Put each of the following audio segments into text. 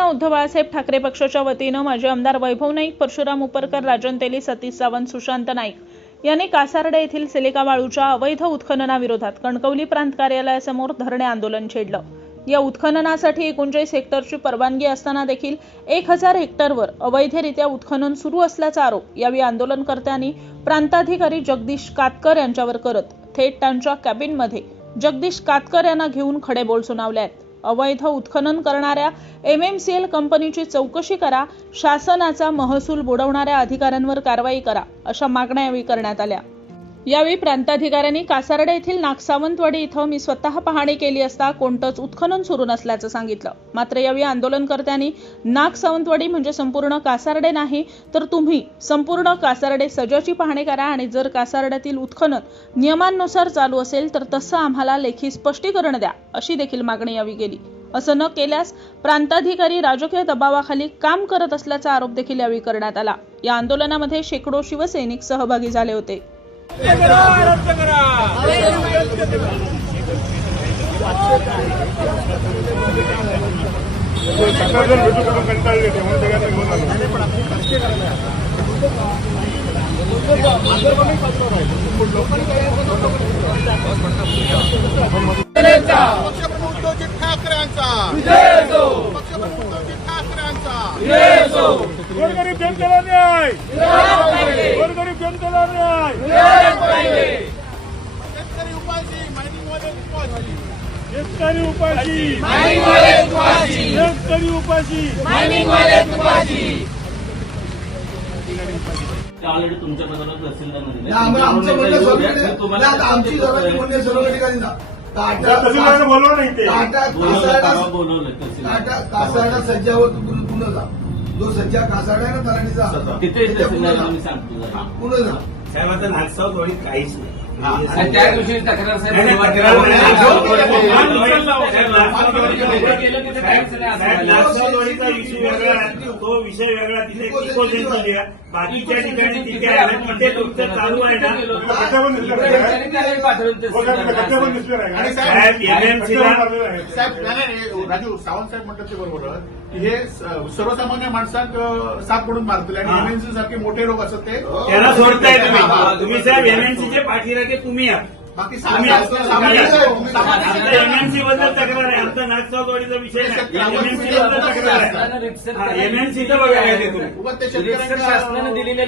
शिवसेना उद्धव बाळासाहेब ठाकरे पक्षाच्या वतीनं माजी आमदार वैभव नाईक, परशुराम उपरकर, राजन तेली, सतीश सावंत, सुशांत नाईक यांनी कासार्डे येथील सिलिका वाळूच्या अवैध उत्खननाविरोधात कणकवली प्रांत कार्यालयासमोर धरणे आंदोलन छेडलं। या उत्खननासाठी 39 हेक्टरची परवानगी असताना देखील 1000 हेक्टरवर अवैधरित्या उत्खनन सुरू असल्याचा आरोप यावेळी आंदोलनकर्त्यांनी प्रांताधिकारी जगदीश कातकर यांच्यावर करत थेट त्यांच्या कॅबिनमध्ये जगदीश कातकर यांना घेऊन खडेबोल सुनावले आहेत। अवैध उत्खनन करणाऱ्या MMCL कंपनीची चौकशी करा, शासनाचा महसूल बुडवणाऱ्या अधिकाऱ्यांवर कारवाई करा, अशा मागण्या यावेळी करण्यात आल्या। यावेळी प्रांताधिकाऱ्यांनी कासार्डे येथील नागसावंतवाडी इथं मी स्वतः पाहणी केली असता कोणतंच उत्खनन सुरू नसल्याचं सांगितलं। मात्र यावेळी आंदोलनकर्त्यांनी नागसावंतवाडी म्हणजे संपूर्ण कासार्डे नाही तर तुम्ही संपूर्ण कासार्डे सजाची पाहणी करा आणि जर कासार्ड्यातील उत्खनन नियमांनुसार चालू असेल तर तसं आम्हाला लेखी स्पष्टीकरण द्या, अशी देखील मागणी यावेळी केली। असं न केल्यास प्रांताधिकारी राजकीय दबावाखाली काम करत असल्याचा आरोप देखील यावेळी करण्यात आला। या आंदोलनामध्ये शेकडो शिवसैनिक सहभागी झाले होते। गोरगरीब जनतेला न्याय, गोरगरीब जनतेला न्याय, शेतकरी उपाशी, मायनिंगवाले उपाशी, शेतकरी उपाशी, मायनिंगवाले उपाशी, शेतकरी उपाशी, मायनिंगवाले उपाशी। ऑलरेडी तुमच्या बरोबर तहसीलदार आमचं म्हणणं तुम्हाला आमची जबाबदारी म्हणणे सर्व ठिकाणी तहसीलदारांना बोलवलं नाही ते कासार्डा सज्जावर पुन्हा जा, जो सज्जा कासार्डा आहे ना तलाठीचा तिथे मी सांगतो पुन्हा जा। साहेब आता नागसावंतवाडी काहीच नाही। त्या दिवशी तक्रार नागसावंतवाडीचा विषय वेगळा, तो विषय वेगळा, तिथे इकोसेन्स दिला, बाकीच्या ठिकाणी तिथे आहे तिथे तुमचं चालू आहे ना। साहेब एमएमसीला साहेब राजू सावंत साहेब म्हणतात ते बरोबर की हे सर्वसामान्य माणसांक साथ पडून मारतील आणि एमएमसी सारखे मोठे लोक असतात ते त्याला सोडताय तुम्ही साहेब एमएमसीचे पाठीराखे तुम्ही आहात। बाकी एमएमसी बद्दल तक्रार आहे, आमचा नागसावतवाडीचा विषय नाही, एमएमसी बद्दल तक्रार आहे। एमएमसीचं बघायला येते तुम्ही शासनाने दिलेल्या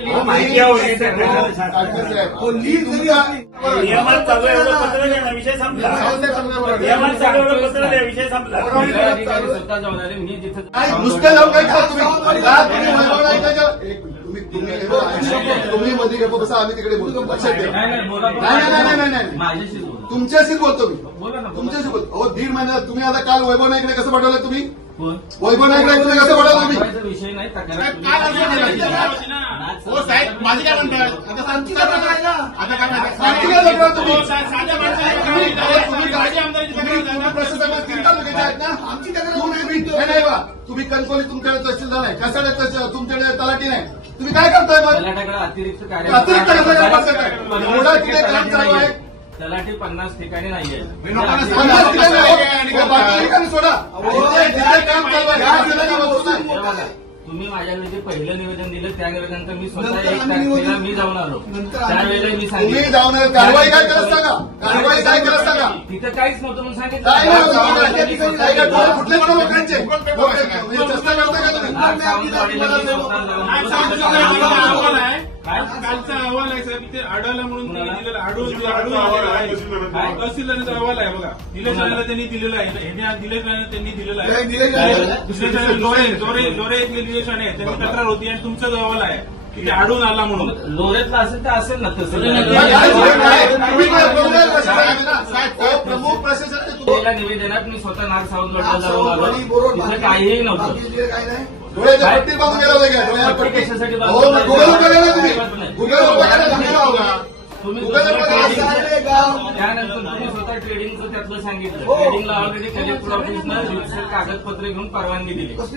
नियमात चालू एवढं पत्र द्या ना, विषय संपला। नियमात चालू एवढं पत्र द्या, विषय संपला। स्वतः जाऊन आले मी जिथं नुसतं जाऊन काय खा तुम्ही मध्ये घेतो तसं आम्ही तिकडे बोलतो, लक्षात ठेवा। नाही माझ्याशी तुमच्याशीच बोलतो मी, बोला ना, तुमच्याशी बोलतो। अहो 1.5 महिना तुम्ही आता काल वैभव नाईकडे कसं पाठवलं तुम्ही? कोण वैभव नाईकडे कसं पाठवलं तुम्ही? विषय नाही हो साहेब माझी काय म्हणतात आता आमची काय म्हणतात आता काय आणखी काय तक्रार तुम्ही? साध्या आमची तक्रार नाही बा, तुम्ही कणकवली तुमच्याकडे तहसीलदार आहे, कसाड्यात तुमच्याकडे तलाठी नाही, तुम्ही काय करताय मग? तलाठ्याकडे अतिरिक्त अतिरिक्त एवढा तिथे काम चालू आहे, तलाठी 50 ठिकाणी नाहीये। 50 ठिकाणी सोडा, जिथे काम चालू आहे तुम्ही माझ्याकडे जे पहिलं निवेदन दिलं त्या निवेदनानंतर मी स्वतः 1 तारखेला मी जाऊन आलो, त्यावेळेला मी तुम्ही सांगितलं जाऊन कारवाई काय करत सांगा, कारवाई काय करत सांगा। तिथं काहीच नव्हतं म्हणून काय सांगितलं। कुठले पण लोकांचे चेष्टा करता का तुम्ही? कालचा अहवाल आहे साहेब, इथे आढळला म्हणून दिलेला तहसीलदारांचा अहवाल आहे बघा, निलेश राणेला त्यांनी दिलेला आहे, निलेश राणे त्यांनी दिलेला आहे, दुसऱ्या जोरे एक निलेश राणे त्यांनी तक्रार होती आणि तुमचाच अहवाल आहे तिथे आढळून आला म्हणून। लोरेतला असेल तर असेल ना तसं प्रमुख प्रशासन निवेदनात मी स्वतः नागसावंतवाडीला जाऊन आलो, तिथं काहीही नव्हतं। डोळ्याच्या पट्टी बांधून गेला होता का? डोळ्याच्या पट्टी गुगल करायला तुम्ही गुगल त्यानंतर तुम्ही स्वतः ट्रेडिंगचं त्यातलं सांगितलं, ट्रेडिंगला ऑलरेडी कलेक्टर ऑफिसनं रितसर कागदपत्र घेऊन परवानगी दिली, त्याची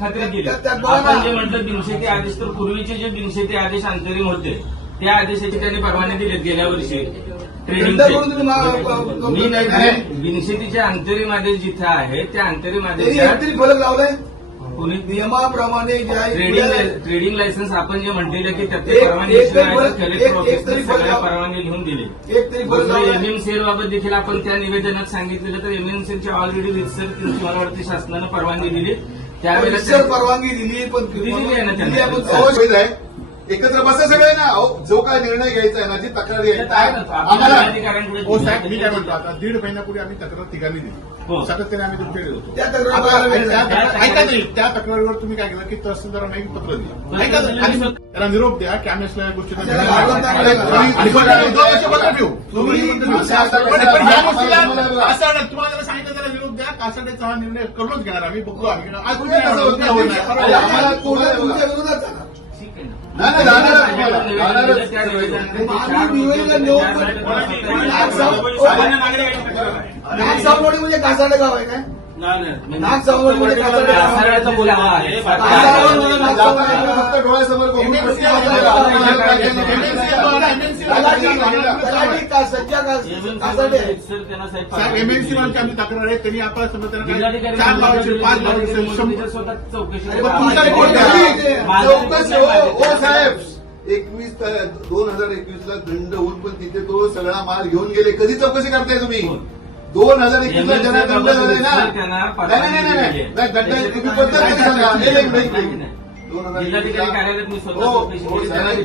खात्री केली। आपण जे म्हटलं बिनशेती आदेश, तर पूर्वीचे जे बिनशेती आदेश अंतरिम होते त्या आदेशाची त्यांनी परवानगी दिली गेल्या वर्षी ट्रेडिंगचे। मी नाही, बिनशेतीचे अंतरिम आदेश जिथे आहे त्या अंतरिम आदेशात फलक लावलाय कोणी नियमाप्रमाणे ट्रेडिंग लायसन्स आपण जे म्हटलेलं की त्याचे एक- परवानगी एक तरी शिवाय फरक- कलेक्टर एक- एक ऑफिसने तरी फरक सगळ्या लावा. परवानगी लिहून दिले. एक तरी फरक लावा. एमएमसीएल बाबत देखील आपण त्या निवेदनात सांगितलेलं तर एमएमसीएलची ऑलरेडी रितसर त्यांची मला वाटते शासनानं परवानगी दिली त्यावेळेला सर परवानगी दिली पण दिलेली आहे ना त्यांनी. दिली आहे, पण होईल आहे. एकत्र बसा सगळे ना अहो, जो काय निर्णय घ्यायचा आहे ना जी तक्रार घ्यायची आहे, आम्हाला अधिकाऱ्यांकडे हो साहेब, मी काय म्हणतो आता 1.5 महिन्यापूर्वी आम्ही तक्रार तिघांनी हो. दिली. सातत्याने आम्ही तुमच्याकडे होतो. त्या आता तक्रार ऐका नाही, त्या तक्रारीवर तुम्ही काय केलं की तहसीलदारांना एक पत्र दिलं. ऐका ना, आणि त्याला निरोप द्या की आम्ही असल्या गोष्टींना त्याला लागत नाही. आणि पण आम्ही 2 वर्ष पत्र ठेवू. पण ह्या गोष्टीला तुम्हाला- कासारडे, तुम्हाला जरा सांगितलं त्याला निरोप द्या. कासारडेचा हा निर्णय करूनच घेणार आम्ही, बघू आम्ही. आज तुम्ही कसं होत नाही? अरे आम्हाला कोर्टात तुमच्या विरोधात झाला. ठीक आहे ना. नाही, जाणारच तुम्हाला. जाणारच. त्या निवेदनात आम्ही निवेदन देऊ, पण- सामान्य नागरिकांची तक्रार आहे. नागसावडी म्हणजे कासारडे गाव आहे काय? नागसावडी म्हणजे कासारडे गाव आहे. कासारड्याचा बोलावा आहे. फक्त डोळ्यासमोर बघून प्रश्न तलाठी का सज्जा कासारडे साहेब एमएनसी वालची आमची तक्रार आहे. त्यांनी आपल्याला समजा त्यांना जिल्हाधिकारी 4 लावायचे 5 लावायचे 100. स्वतः चौकशी अरे, करा. पण तुमचा रिपोर्ट द्या. चौकशी हो साहेब 2021 ला दंड होऊन पण तिथे तो सगळा माल घेऊन गेले. कधी चौकशी करताय तुम्ही? 2021 ला ज्यांना दंड झालाय ना. नाही, दंड तुम्ही पद्धत कधी सांगा. जिल्हाधिकारी कार्यालयात मी स्वतः हो, चौकशी हो, केली. साहेब. त्याला